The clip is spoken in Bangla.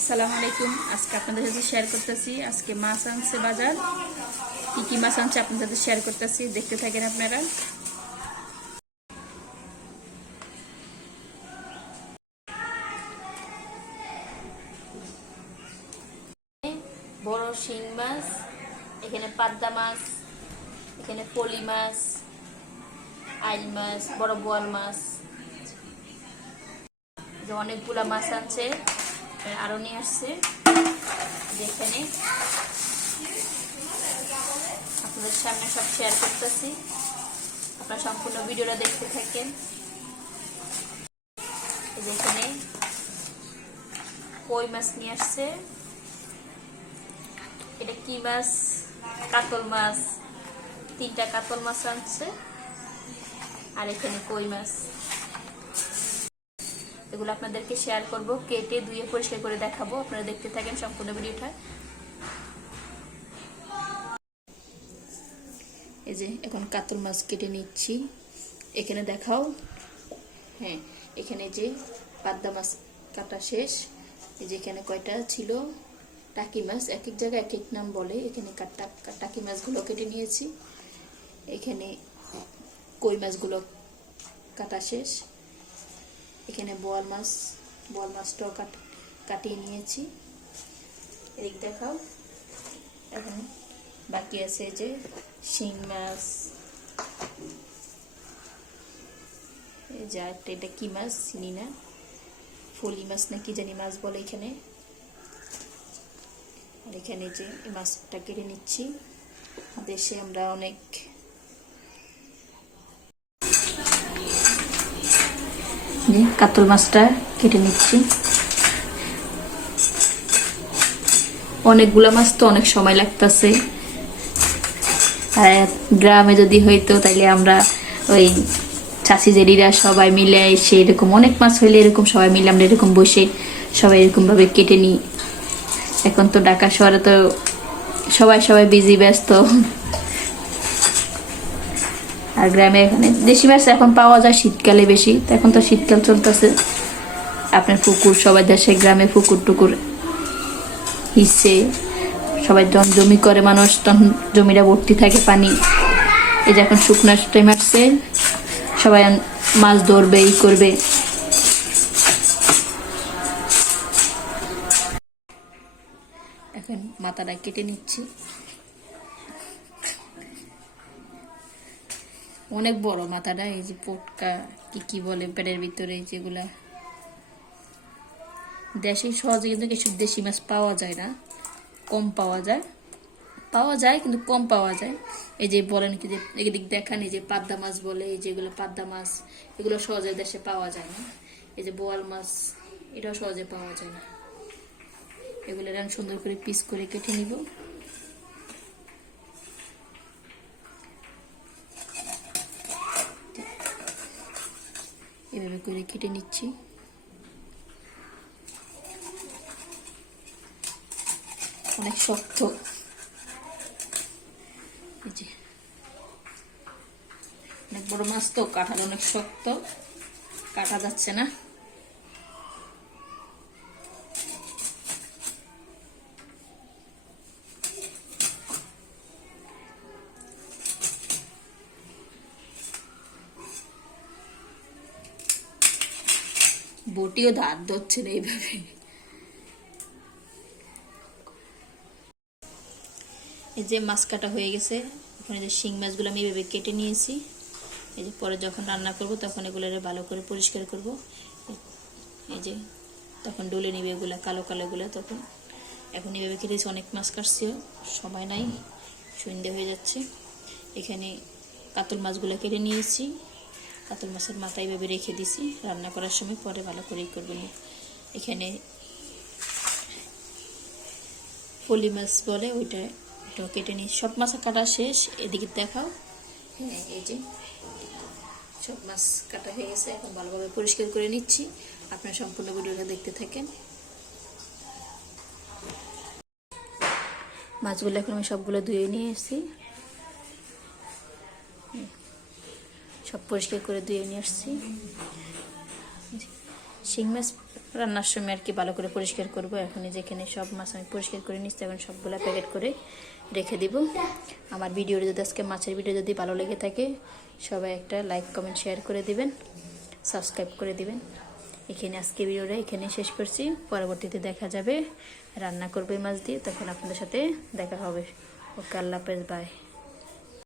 আসসালামু আলাইকুম। আজকে আপনাদের সাথে শেয়ার করতেছি। আজকে মাছ আনছে বাজার। কি কি মাছ আনছে আপনাদের সাথে শেয়ার করতেছি, দেখতে থাকেন আপনারা। বড় শিং মাছ, এখানে পাদ্দা মাছ, এখানে পলি মাছ, আইল মাছ, বড় বোয়াল মাছ। অনেকগুলা মাছ আছে আরও নিয়ে আসছে। যেখানে আপনাদের সামনে সব শেয়ার করতেছি। আপনারা সম্পূর্ণ ভিডিওটা দেখতে থাকেন। যে এখানে কই মাছ নিয়ে আসছে? এটা কি মাছ? কাতল মাছ। তিনটা কাতল মাছ আনছে। আর এখানে কই মাছ? এগুলো আপনাদেরকে শেয়ার করব, কেটে ধুয়ে পরিষ্কার করে দেখাবো। আপনারা দেখতে থাকেন সম্পূর্ণ ভিডিওটা। এই যে, এখন কাতল মাছ কেটে নিচ্ছি। এখানে দেখাও। হ্যাঁ এখানে যে পাদ্দা মাছ কাটা শেষ। এই যে এখানে কয়টা ছিল? টাকি মাছ, এক এক জায়গায় এক এক নাম বলে। এখানে টাকি মাছগুলো কেটে নিয়েছি। এখানে কই মাছগুলো কাটা শেষ? এখানে বোয়াল মাছ বোয়াল মাছটাও কাট, কাটিয়ে নিয়েছি। এদিক দেখাও। এখন বাকি আছে যে শিং মাছ যে একটা এটা কি মাছ চিনি না? ফলি মাছ না কি জানি মাছ বলে এখানে। আর এখানে যে মাছটা কেটে নিচ্ছি। দেশে আমরা অনেক কাতল মাছটা কেটে নিচ্ছি। অনেকগুলা মাছ তো অনেক সময় লাগতেছে। গ্রামে যদি হইতো, তাইলে আমরা ওই চাষি জেরিরা সবাই মিলে এসে এরকম অনেক মাছ হইলে এরকম সবাই মিলে আমরা এরকম বসে সবাই এরকম ভাবে কেটে নিই। এখন তো ঢাকা শহরে তো সবাই সবাই বিজি ব্যস্ত। আর গ্রামে এখানে দেশি মাছ এখন পাওয়া যায় শীতকালে বেশি এখন তো শীতকাল চলতেছে। আপনার পুকুর, সবাই দেশে গ্রামে পুকুর টুকুর হিসে, সবাই যখন জমি করে মানুষ, তখন জমিটা ভর্তি থাকে পানি। এই যে এখন শুকনো টাইম আসছে সবাই মাছ ধরবে, ই করবে। এখন মাথাটা কেটে নিচ্ছি। অনেক বড় মাথাটা, এই যে পটকা, কি কি বলে পেটের ভিতরে যেগুলা। দেশে সহজে কিন্তু কিছু দেশি মাছ পাওয়া যায় না, কম পাওয়া যায়। পাওয়া যায়, কিন্তু কম পাওয়া যায়। এই যে বলেন কি যে এদিক দেখান, এই যে পাদ্দা মাছ বলে, এই যেগুলো পাদ্দা মাছ, এগুলো সহজে দেশে পাওয়া যায় না। এই যে বোয়াল মাছ, এটাও সহজে পাওয়া যায় না। এগুলো সুন্দর করে পিস করে কেটে নিব। এভাবে করে কেটে নিচ্ছি। অনেক শক্ত। অনেক বড় মাছ তো, কাঁঠাল অনেক শক্ত। কাটা যাচ্ছে না। বটিও দাঁত ধরছে না এইভাবে। এই যে মাছ কাটা হয়ে গেছে ওখানে যে শিং মাছগুলো আমি এভাবে কেটে নিয়েছি। এই যে পরে যখন রান্না করব তখন এগুলো ভালো করে পরিষ্কার করব। এই যে তখন ডলে নিবে এগুলো, কালো কালো এগুলো তখন। এখন এভাবে কেটেছি অনেক মাছ কাটছিও সময় নাই, সন্ধ্যে হয়ে যাচ্ছে। এখানে কাতল মাছগুলো কেটে নিয়েছি। কাতল মাছের মাথা এইভাবে রেখে দিছি। রান্না করার সময় পরে ভালো করেই করবেন এখানে পলি মাছ বলে, ওইটা ওটাও কেটে নিই। সব মাছ কাটা শেষ, এদিকে দেখাও। হ্যাঁ এই যে সব মাছ কাটা হয়ে গেছে, এখন ভালোভাবে পরিষ্কার করে নিচ্ছি। আপনার সম্পূর্ণ ভিডিওটা দেখতে থাকেন। মাছগুলো এখন আমি সবগুলো ধুয়ে নিয়ে এসেছি। সব পরিষ্কার করে ধুয়ে নিয়ে আসছি। শিং মাছ রান্নার সময় আর কি ভালো করে পরিষ্কার করব। এখন যেখানে সব মাছ আমি পরিষ্কার করে নিচ্ছি, এখন সবগুলো প্যাকেট করে রেখে দিব। আমার ভিডিও যদি আজকে মাছের ভিডিও যদি ভালো লেগে থাকে, সবাই একটা লাইক কমেন্ট শেয়ার করে দিবেন সাবস্ক্রাইব করে দিবেন। এখানে আজকে ভিডিওটা এখানে শেষ করছি। পরবর্তীতে দেখা যাবে। রান্না করবে মাছ দিয়ে। তখন আপনাদের সাথে দেখা হবে। ওকে, আল্লাহ হাফেজ বাই